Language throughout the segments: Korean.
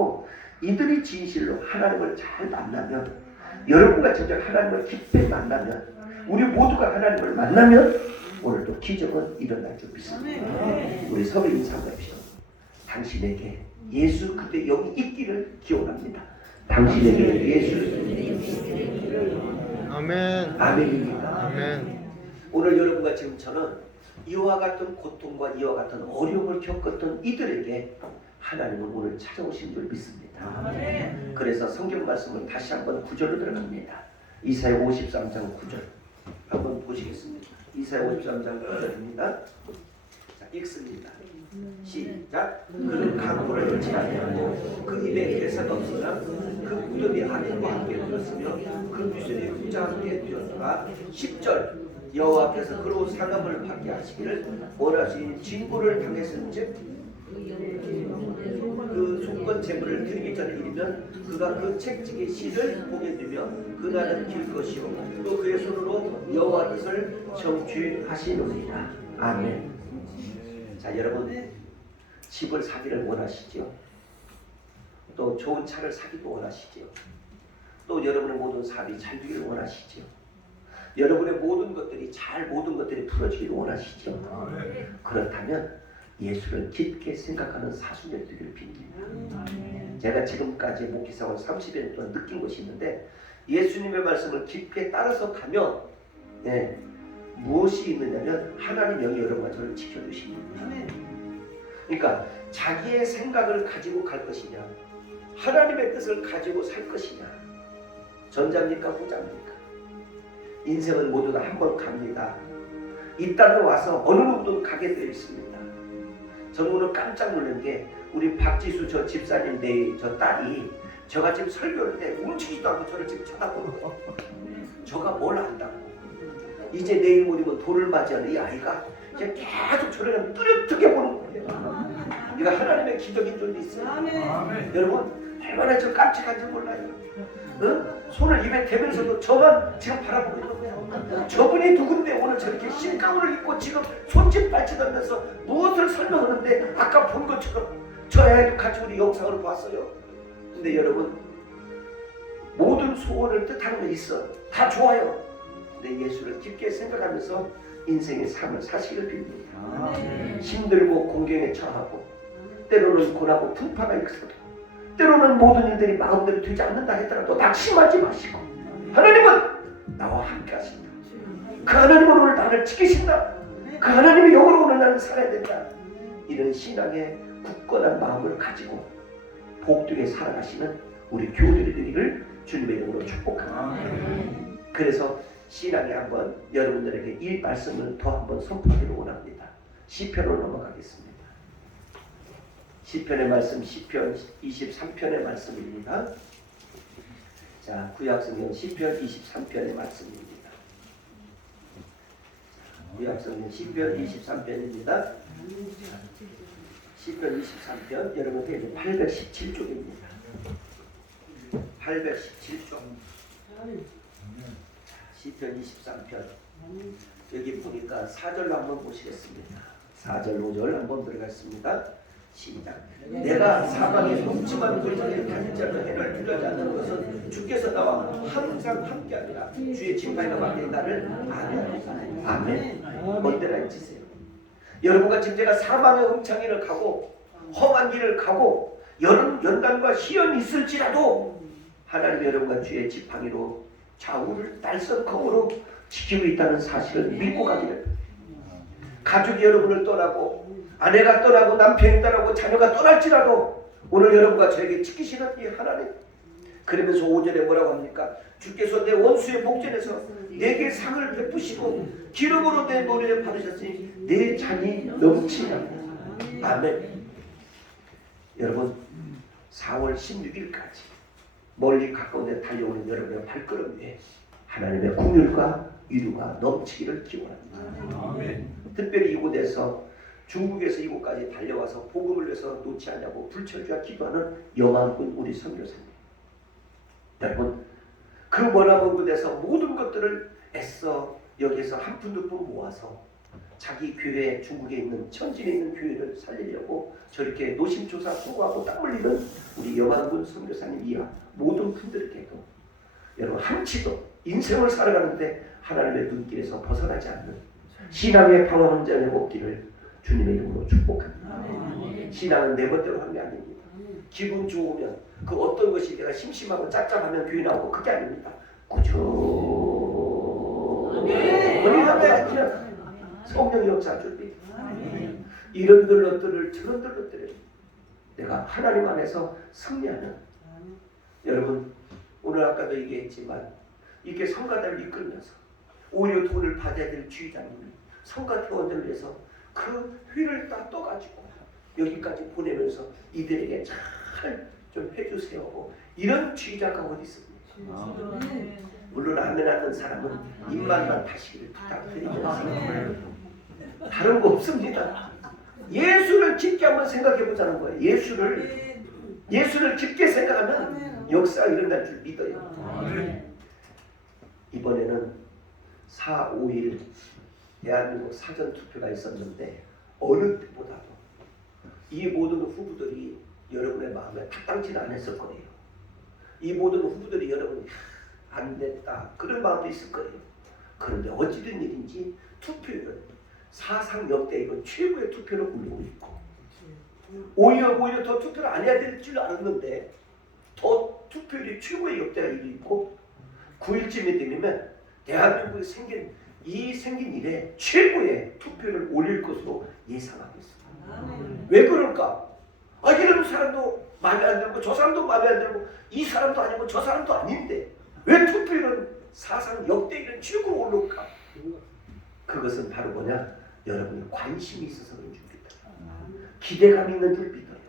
그리고 이들이 진실로 하나님을 잘 만나면 여러분과 진짜 하나님을 깊이 만나면 우리 모두가 하나님을 만나면 오늘도 기적은 일어날 줄 믿습니다. 우리 서로 인사합시다. 당신에게 예수 그때 여기 있기를 기원합니다. 당신에게 예수 아멘. 아멘입니다. 아멘. 오늘 여러분과 지금 저는 이와 같은 고통과 이와 같은 어려움을 겪었던 이들에게 하나님은 오늘 찾아오신 줄 믿습니다. 그래서 성경 말씀을 다시 한번 구절로 들어갑니다. 이사야 53장 9절 한번 보시겠습니다. 이사야 53장 9절입니다. 자, 읽습니다. 시작. 그는 강포를 잃지 아니하고 그 입에 개사가 없으나 그 무덤이 아들과 함께 되었으며 그 뮤슬이 후자 함께 되었다가 10절 여호와께서 그로 상함을 받게 하시기를 원하시니 진고를 당했은즉 그 속건 재물을 드리기 전에 이르면 그가 그 책찍의 실을 보게 되면 그날은 길 것이요. 또 그의 손으로 여호와 뜻을 정취하시느니라. 아멘. 자 여러분 집을 사기를 원하시죠 또 좋은 차를 사기도 원하시죠 또 여러분의 모든 삶이 잘 되기를 원하시죠 여러분의 모든 것들이 잘 모든 것들이 풀어지기를 원하시죠 그렇다면 예수를 깊게 생각하는 사순절 되기를 빕니다. 제가 지금까지 목회생활 30년 동안 느낀 것이 있는데 예수님의 말씀을 깊게 따라서 가면 예, 무엇이 있느냐면 하나님 영이 여러분과 저를 지켜주십니다. 그러니까 자기의 생각을 가지고 갈 것이냐 하나님의 뜻을 가지고 살 것이냐 전자입니까 후자입니까 인생은 모두 다 한 번 갑니다. 이 땅에 와서 어느 누구도 가게 되어 있습니다. 저는 오늘 깜짝 놀란 게 우리 박지수 저 집사님 내 저 딸이 저가 지금 설교할 때 움직이지도 않고 저를 지금 쳐다보는 거. 저가 뭘 안다고. 이제 내일 모레면 돌을 맞이하는 이 아이가 이제 계속 저를 그냥 뚜렷하게 보는 거예요. 이거 하나님의 기적인 줄도 있어요. 여러분 얼마나 저 깜찍한지 몰라요. 어? 손을 입에 대면서도 저만 지금 바라보고 있는 거예요. 저분이 누군데 오늘 저렇게 신가운을 입고 지금 손짓 발짓하면서 무엇을 설명하는데 아까 본 것처럼 저 애도 같이 우리 영상을 봤어요. 근데 여러분 모든 소원을 뜻하는 거 있어. 다 좋아요. 근데 예수를 깊게 생각하면서 인생의 삶을 사시기를 빕니다. 힘들고 공경에 처하고 때로는 고나고 풍파가 있어도 때로는 모든 일들이 마음대로 되지 않는다 했더라도 낙심하지 마시고 하나님은 나와 함께 하신다. 그 하나님은 오늘 나를 지키신다. 그 하나님의 영으로 오늘 나는 살아야 된다. 이런 신앙의 굳건한 마음을 가지고 복되게 살아가시는 우리 교우들이 되기를 주님의 이름으로 축복합니다. 그래서 신앙에 한번 여러분들에게 이 말씀을 더 한번 선포하기를 원합니다. 시편으로 넘어가겠습니다. 시편의 말씀 시편 23편의 말씀입니다. 자, 구약성경 시편 23편의 말씀입니다. 구약성경 시편 23편입니다. 시편 23편 여러분께 이제 817쪽입니다. 817쪽. 시편 23편. 여기 보니까 4절로 한번 보시겠습니다. 4절 5절 한번 들어갔습니다. 시작. 내가 사방에 골짜기를 다닐 자는 해를 두려지 않는 것은 주께서 나와 항상 함께 하리라. 주의 지팡이가 막히 나를 안하리라. 아멘. 언제나 잊으세요. 여러분과 지금 제가 사망의 음창이를 가고 험한 길을 가고 여름 연단과 시련이 있을지라도 하나님 여러분과 주의 지팡이로 좌우를 딸선kom으로 지키고 있다는 사실을 믿고 가기를 가족이 여러분을 떠나고 아내가 떠나고 남편이 떠나고 자녀가 떠날지라도 오늘 여러분과 저에게 지키시는 이 하나님. 그러면서 5절에 뭐라고 합니까? 주께서 내 원수의 복전에서 내게 상을 베푸시고 기름으로 내 머리를 받으셨으니 내 잔이 넘치냐 아멘. 여러분 4월 16일까지 멀리 가까운 데 달려오는 여러분의 발걸음 위에 하나님의 국률과 위로가 넘치기를 기원합니다. 특별히 이곳에서 중국에서 이곳까지 달려와서 복음을 위해서 놓지 않냐고 불철주야 기도하는 영암군 우리 선교사님. 여러분 그 머나먼 곳에서 모든 것들을 애써 여기서 한 푼 두 푼 모아서 자기 교회 중국에 있는 천진에 있는 교회를 살리려고 저렇게 노심초사 수고하고 땀 흘리는 우리 여만군 선교사님 이하 모든 분들께도 여러분 한치도 인생을 살아가는데 하나님의 눈길에서 벗어나지 않는 신앙의 방황자의 없기를 주님의 이름으로 축복합니다. 신앙은 내 멋대로 한 게 아닙니다. 기분 좋으면 그 어떤 것이 내가 심심하고 짭짭하면 교회 나오고 그게 아닙니다. 꾸준히 하면 그냥 성령 역사 줄비 이런 들것들을 저런 들것들을 내가 하나님 안에서 승리하는. 여러분 오늘 아까도 얘기했지만 이렇게 성가대를 이끌면서 오히려 돈을 받아야 될 주의자님이 성가 회원들을 위해서 그 회를 다 떠가지고 여기까지 보내면서 이들에게 잘 좀 해주세요 하고 이런 주의자가 어디 있습니까? 물론 아멘 하는 사람은 입만만 다시기를 부탁드리면서 다른 거 없습니다. 예수를 깊게 한번 생각해 보자는 거예요. 예수를 예수를 깊게 생각하면 역사가 일어날 줄 믿어요. 이번에는 4, 5일 대한민국 사전 투표가 있었는데 어느 때보다도 이 모든 후보들이 여러분의 마음에 타당치는 않았을 거예요. 이 모든 후보들이 여러분이 하, 안 됐다 그런 마음도 있을 거예요. 그런데 어찌된 일인지 투표율은 사상 역대 이건 최고의 투표를 올리고 있고 오히려 오히려 더 투표를 안 해야 될 줄 알았는데 더 투표율이 최고의 역대가 있고 9일쯤이 되면 대한민국에 생긴 이 생긴 일에 최고의 투표를 올릴 것으로 예상하고 있습니다. 왜 그럴까? 아 이런 사람도 마음에 안 들고 저 사람도 마음에 안 들고 이 사람도 아니고 저 사람도 아닌데 왜 투표율은 사상 역대 일은 최고로 오를까? 그것은 바로 뭐냐? 여러분이 관심이 있어서 그런 줄 믿어요. 기대감 있는 줄 믿어요.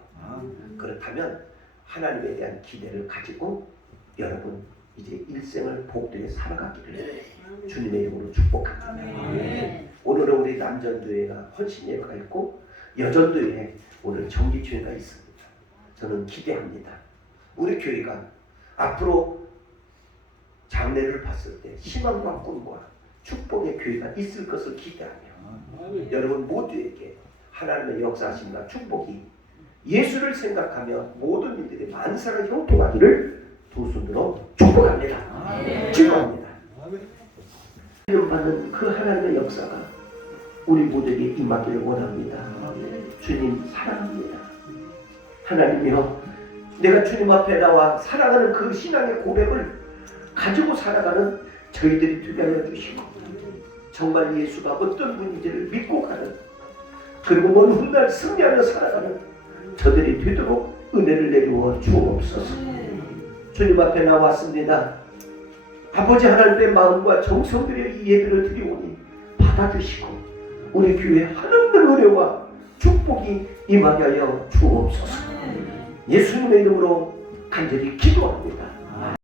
그렇다면 하나님에 대한 기대를 가지고 여러분 이제 일생을 복되게 살아가기를 주님의 이름으로 축복합니다. 오늘은 우리 남전도회가 헌신예배가 있고 여전도회에 오늘 정기주회가 있습니다. 저는 기대합니다. 우리 교회가 앞으로 장래를 봤을 때 희망과 꿈과 축복의 교회가 있을 것을 기대하며 여러분 모두에게 하나님의 역사하심과 축복이 예수를 생각하며 모든 일들이 만사가 형통하기를 두 손으로 기도합니다. 이름 받는 그 하나님의 역사가 우리 모두에게 임하기를 원합니다. 주님 사랑합니다. 하나님이여 내가 주님 앞에 나와 사랑하는 그 신앙의 고백을 가지고 살아가는 저희들이 되게 하여 주시고 정말 예수가 어떤 분인지를 믿고 가는 그리고 먼 훗날 승리하며 살아가는 저들이 되도록 은혜를 내주어 주옵소서 주님 앞에 나왔습니다. 아버지 하나님의 마음과 정성 들여 이 예배를 드리오니 받아주시고 우리 교회 한없는 은혜와 축복이 임하게 하여 주옵소서. 예수님의 이름으로 간절히 기도합니다